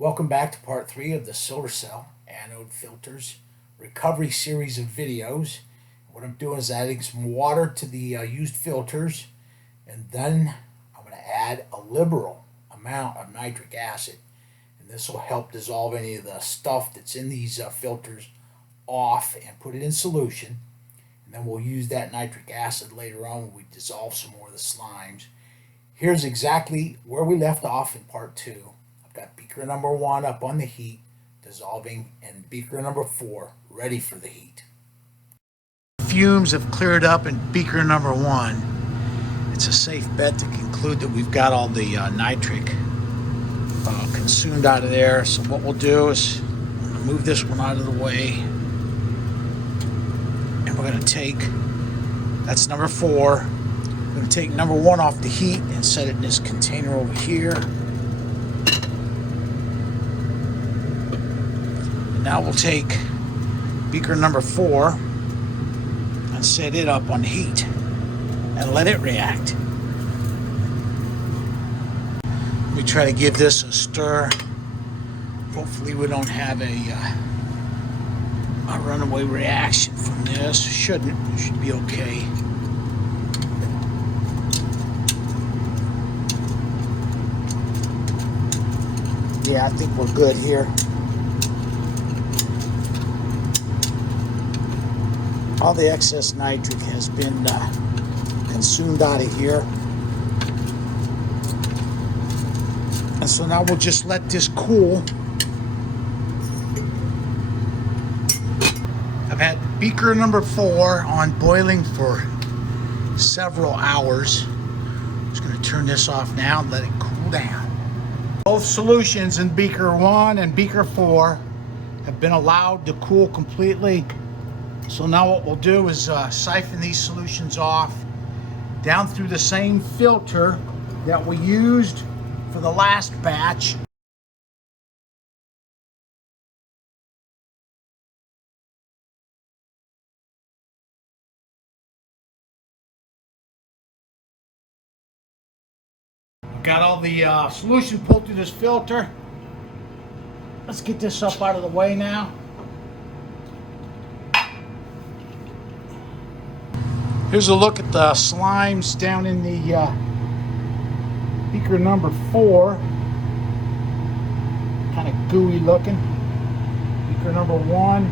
Welcome back to part 3 of the solar cell anode filters recovery series of videos. What I'm doing is adding some water to the used filters, and then I'm going to add a liberal amount of nitric acid, and this will help dissolve any of the stuff that's in these filters off and put it in solution. And then we'll use that nitric acid later on when we dissolve some more of the slimes. Here's exactly where we left off in part 2. Got beaker number 1 up on the heat, dissolving, and beaker number 4 ready for the heat. Fumes have cleared up in beaker number 1. It's a safe bet to conclude that we've got all the nitric consumed out of there. So what we'll do is move this one out of the way, and we're going to take, that's number 4. We're going to take number 1 off the heat and set it in this container over here. Now we'll take beaker number 4 and set it up on heat and let it react. Let me try to give this a stir. Hopefully we don't have a runaway reaction from this. Shouldn't. It should be okay. Yeah, I think we're good here. All the excess nitric has been consumed out of here. And so now we'll just let this cool. I've had beaker number 4 on boiling for several hours. I'm just going to turn this off now and let it cool down. Both solutions in beaker 1 and beaker 4 have been allowed to cool completely. So now what we'll do is siphon these solutions off down through the same filter that we used for the last batch. Got all the solution pulled through this filter. Let's get this up out of the way now. Here's a look at the slimes down in the beaker number 4. Kind of gooey looking. Beaker number 1.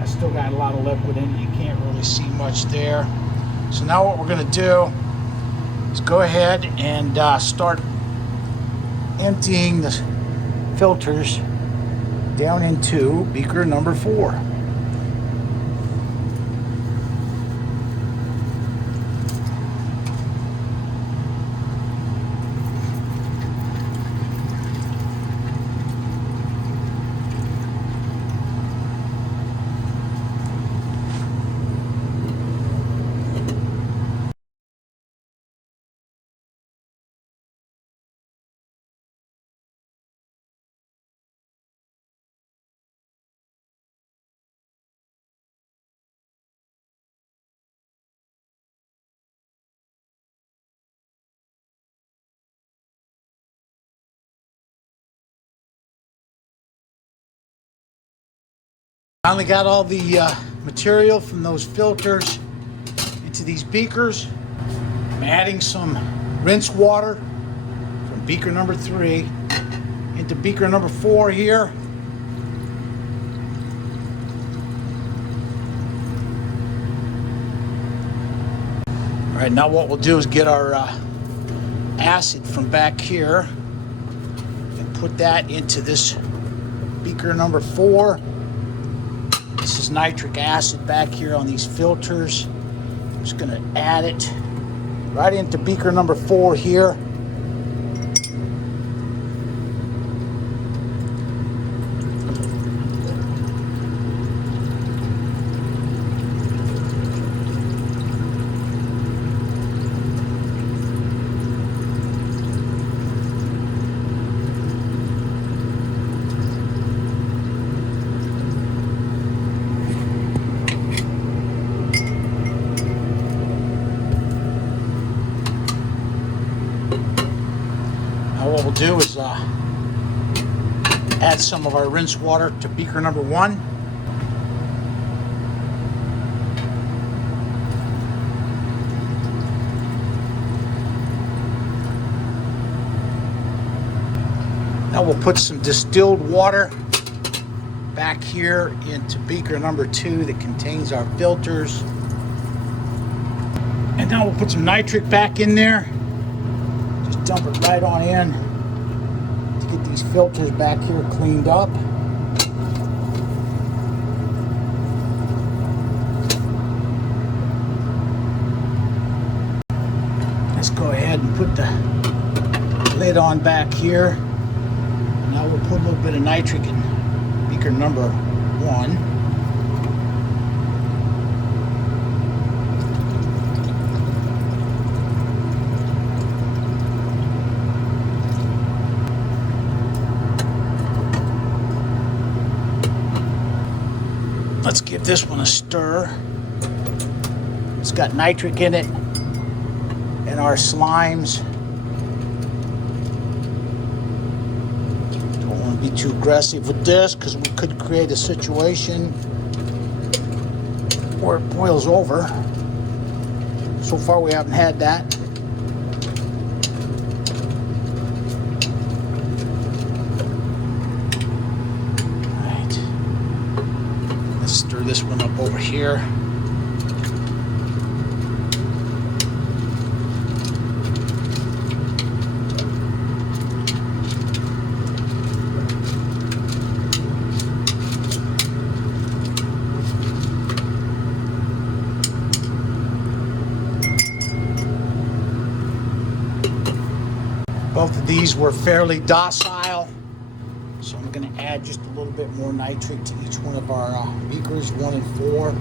I still got a lot of liquid in it. You can't really see much there. So now what we're going to do is go ahead and start emptying the filters down into beaker number 4. Finally got all the material from those filters into these beakers. I'm adding some rinse water from beaker number 3 into beaker number 4 here. All right, now what we'll do is get our acid from back here and put that into this beaker number 4. This is nitric acid back here on these filters. I'm just going to add it right into beaker number 4 here. Now what we'll do is Add some of our rinse water to beaker number 1. Now we'll put some distilled water back here into beaker number 2 that contains our filters. And now we'll put some nitric back in there. Just dump it right on in to get these filters back here cleaned up. Let's go ahead and put the lid on back here. Now we'll put a little bit of nitric in beaker number 1. Let's give this one a stir. It's got nitric in it and our slimes. Don't want to be too aggressive with this because we could create a situation where it boils over. So far we haven't had that. Stir this one up over here. Both of these were fairly docile. So I'm going to add just a little bit more nitric to each one of our beakers, 1 and 4.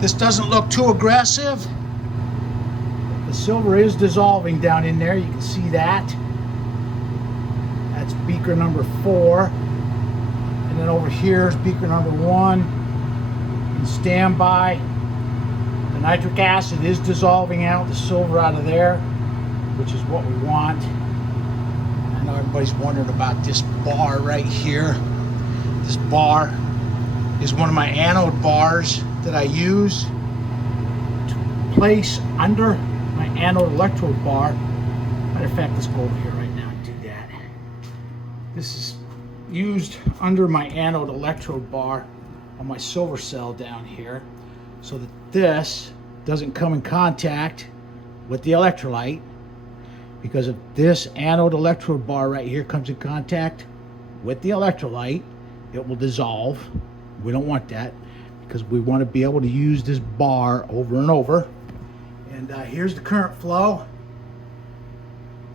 This doesn't look too aggressive. The silver is dissolving down in there. You can see that. That's beaker number 4. And then over here is beaker number 1. And standby. The nitric acid is dissolving out the silver out of there, which is what we want. I know everybody's wondering about this bar right here. This bar is one of my anode bars that I use to place under my anode electrode bar. Matter of fact, let's go over here right now and do that. This is used under my anode electrode bar on my silver cell down here so that this doesn't come in contact with the electrolyte, because if this anode electrode bar right here comes in contact with the electrolyte, it will dissolve. We don't want that because we want to be able to use this bar over and over. And here's the current flow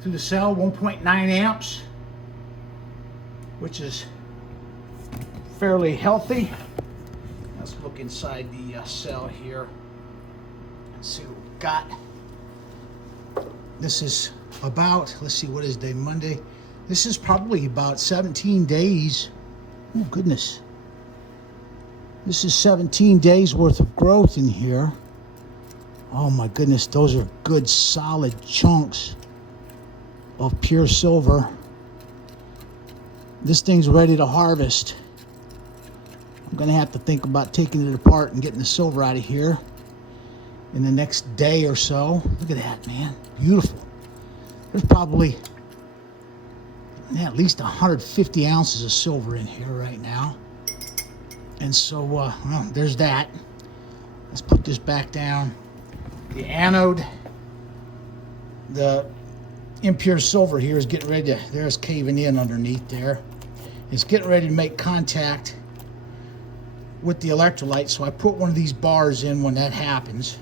through the cell, 1.9 amps, which is fairly healthy. Let's look inside the cell here and see what we've got. This is about, let's see, what is day? Monday. This is probably about 17 days. Oh goodness. This is 17 days worth of growth in here. Oh my goodness, those are good solid chunks of pure silver. This thing's ready to harvest. I'm gonna have to think about taking it apart and getting the silver out of here in the next day or so. Look at that, man, beautiful. There's probably at least 150 ounces of silver in here right now. And so, well, there's that. Let's put this back down. The anode, the impure silver here is getting ready to, there's caving in underneath there. It's getting ready to make contact with the electrolyte, so I put one of these bars in when that happens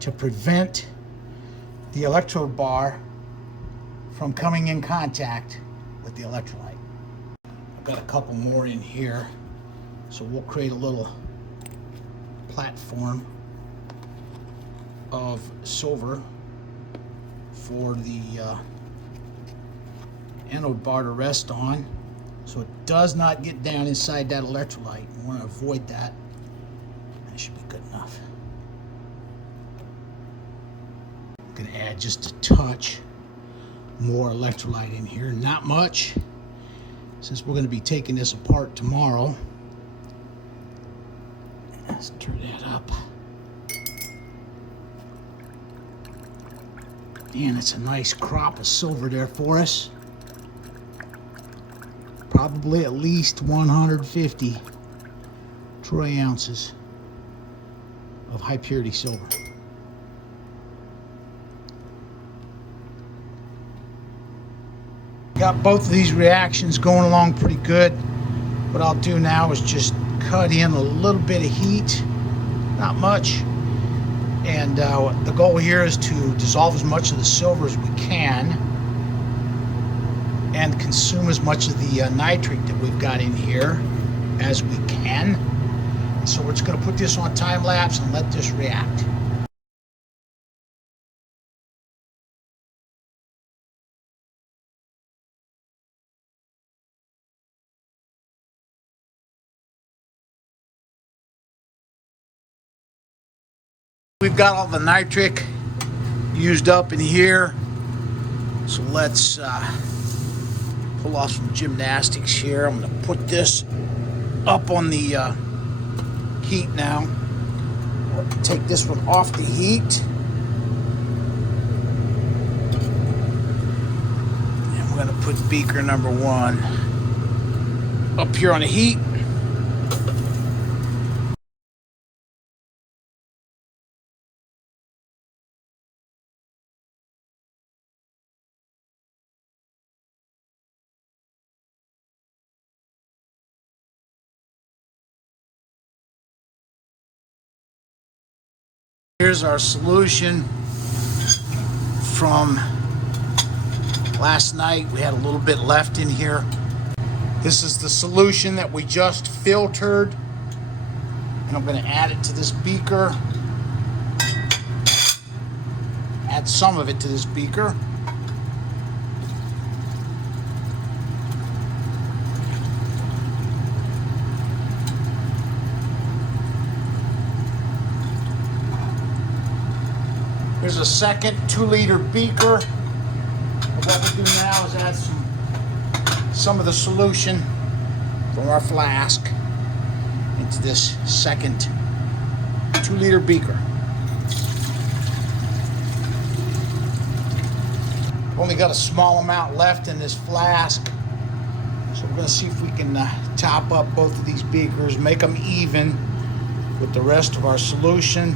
to prevent the electrode bar from coming in contact with the electrolyte. I've got a couple more in here, so we'll create a little platform of silver for the anode bar to rest on. so it does not get down inside that electrolyte. We want to avoid that. That should be good enough. I'm going to add just a touch more electrolyte in here. Not much, since we're going to be taking this apart tomorrow. Let's turn that up. And it's a nice crop of silver there for us. Probably at least 150 troy ounces of high purity silver. Got both of these reactions going along pretty good. What I'll do now is just cut in a little bit of heat, not much. And the goal here is to dissolve as much of the silver as we can and consume as much of the nitrate that we've got in here as we can. And so we're just going to put this on time lapse and let this react. We've got all the nitric used up in here, so let's pull off some gymnastics here. I'm going to put this up on the heat now. Take this one off the heat, and we're going to put beaker number 1 up here on the heat. Here's our solution from last night. We had a little bit left in here. This is the solution that we just filtered, and I'm going to add it to this beaker. Add some of it to this beaker. Here's a second 2-liter beaker. And what we'll do now is add some of the solution from our flask into this second 2-liter beaker. Only got a small amount left in this flask, so we're going to see if we can top up both of these beakers, make them even with the rest of our solution.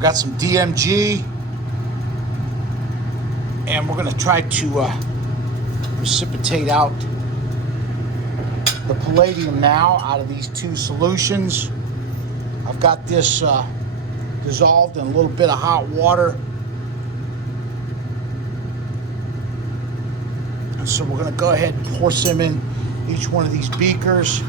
Got some DMG, and we're going to try to precipitate out the palladium now out of these 2 solutions. I've got this dissolved in a little bit of hot water, and so we're going to go ahead and pour some in each one of these beakers.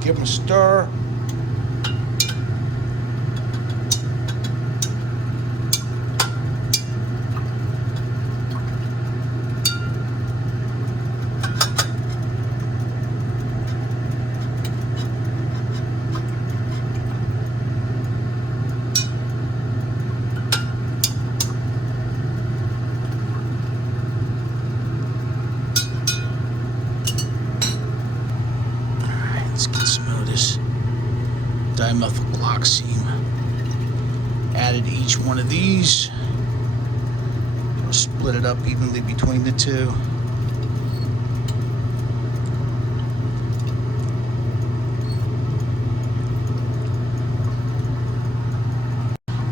Give them a stir. Dimethylglycine added to each one of these. We'll split it up evenly between the 2.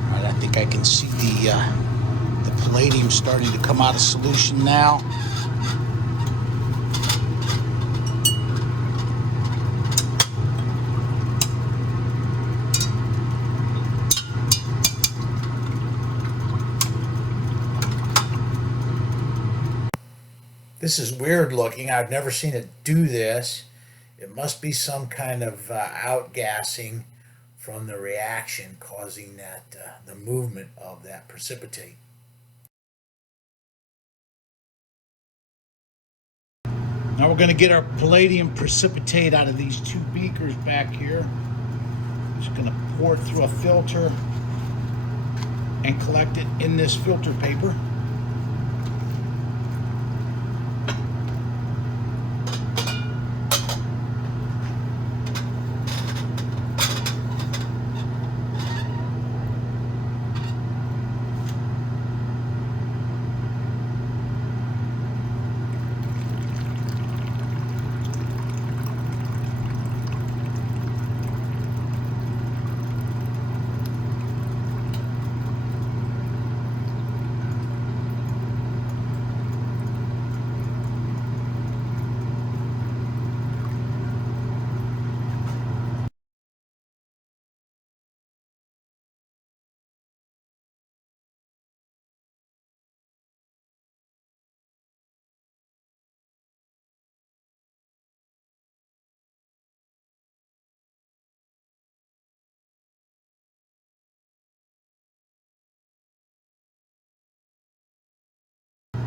Alright, I think I can see the palladium starting to come out of solution now. This is weird looking. I've never seen it do this. It must be some kind of outgassing from the reaction causing that the movement of that precipitate. Now we're going to get our palladium precipitate out of these two beakers back here. Just going to pour it through a filter and collect it in this filter paper.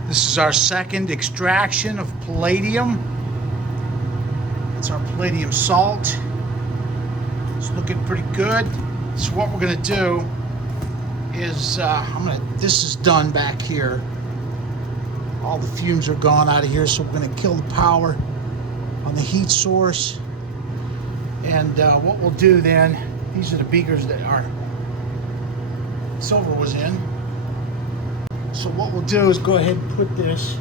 This is our second extraction of palladium. It's our palladium salt. It's looking pretty good. So what we're going to do is this is done back here. All the fumes are gone out of here, so we're going to kill the power on the heat source. And what we'll do then, these are the beakers that our silver was in. So what we'll do is go ahead and put this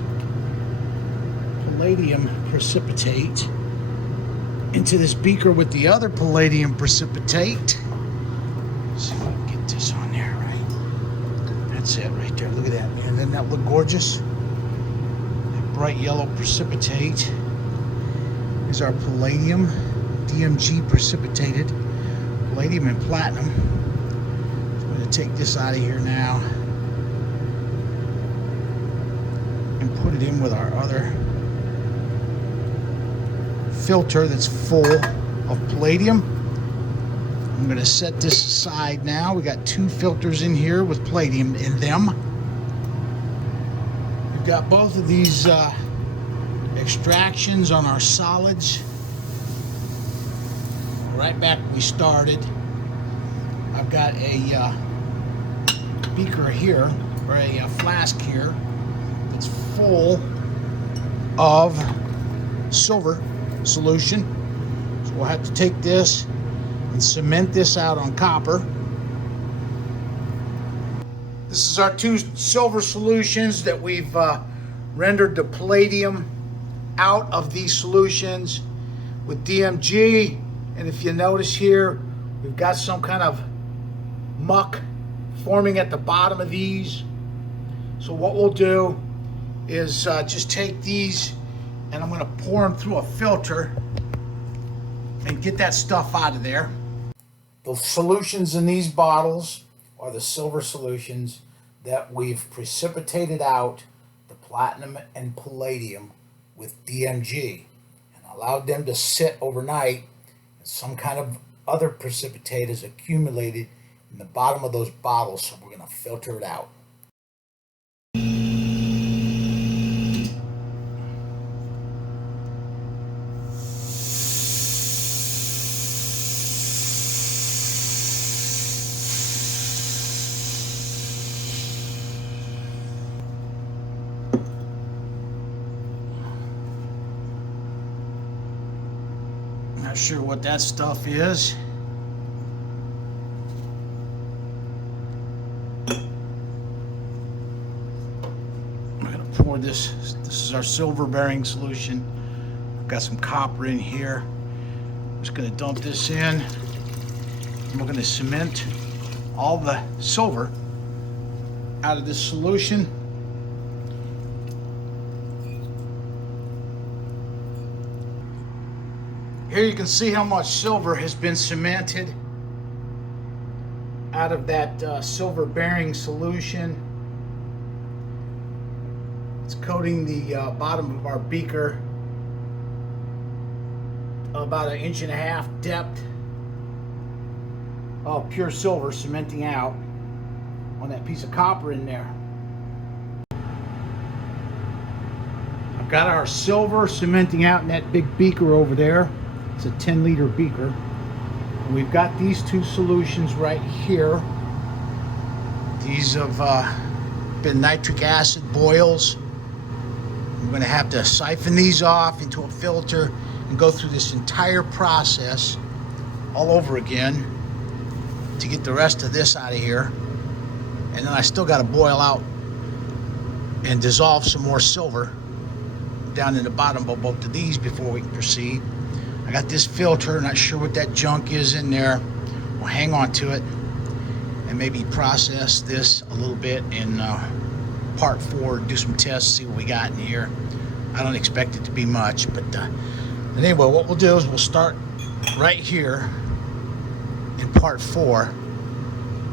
palladium precipitate into this beaker with the other palladium precipitate. Let's see if I can get this on there, right? That's it right there. Look at that, man. Doesn't that look gorgeous? That bright yellow precipitate is our palladium, DMG precipitated, palladium and platinum. So I'm going to take this out of here now and put it in with our other filter that's full of palladium. I'm going to set this aside now. We got two filters in here with palladium in them. We've got both of these extractions on our solids right back where we started. I've got a beaker here, or a flask here, that's full of silver solution. So we'll have to take this and cement this out on copper. This is our two silver solutions that we've rendered the palladium out of these solutions with DMG. And if you notice here, we've got some kind of muck forming at the bottom of these. So what we'll do is just take these and I'm going to pour them through a filter and get that stuff out of there. The solutions in these bottles are the silver solutions that we've precipitated out the platinum and palladium with DMG and allowed them to sit overnight, and some kind of other precipitate is accumulated in the bottom of those bottles, so we're going to filter it out. Not sure what that stuff is. I'm going to pour this. This is our silver bearing solution. I've got some copper in here. I'm just going to dump this in. And we're going to cement all the silver out of this solution. Here you can see how much silver has been cemented out of that silver bearing solution. It's coating the bottom of our beaker about 1.5 inches depth of pure silver, cementing out on that piece of copper in there. I've got our silver cementing out in that big beaker over there. It's a 10-liter beaker. And we've got these two solutions right here. These have been nitric acid boils. I'm going to have to siphon these off into a filter and go through this entire process all over again to get the rest of this out of here. And then I still got to boil out and dissolve some more silver down in the bottom of both of these before we can proceed. I got this filter, not sure what that junk is in there. We'll hang on to it and maybe process this a little bit in part 4, do some tests, see what we got in here. I don't expect it to be much, but anyway, what we'll do is we'll start right here in part 4,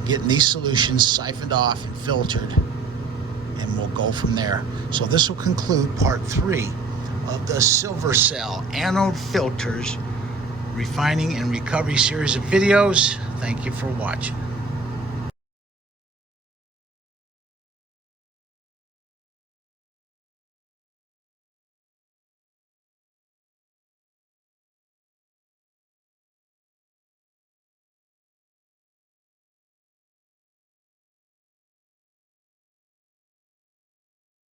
getting these solutions siphoned off and filtered, and we'll go from there. So this will conclude part 3 of the Silver Cell Anode Filters Refining and Recovery series of videos. Thank you for watching.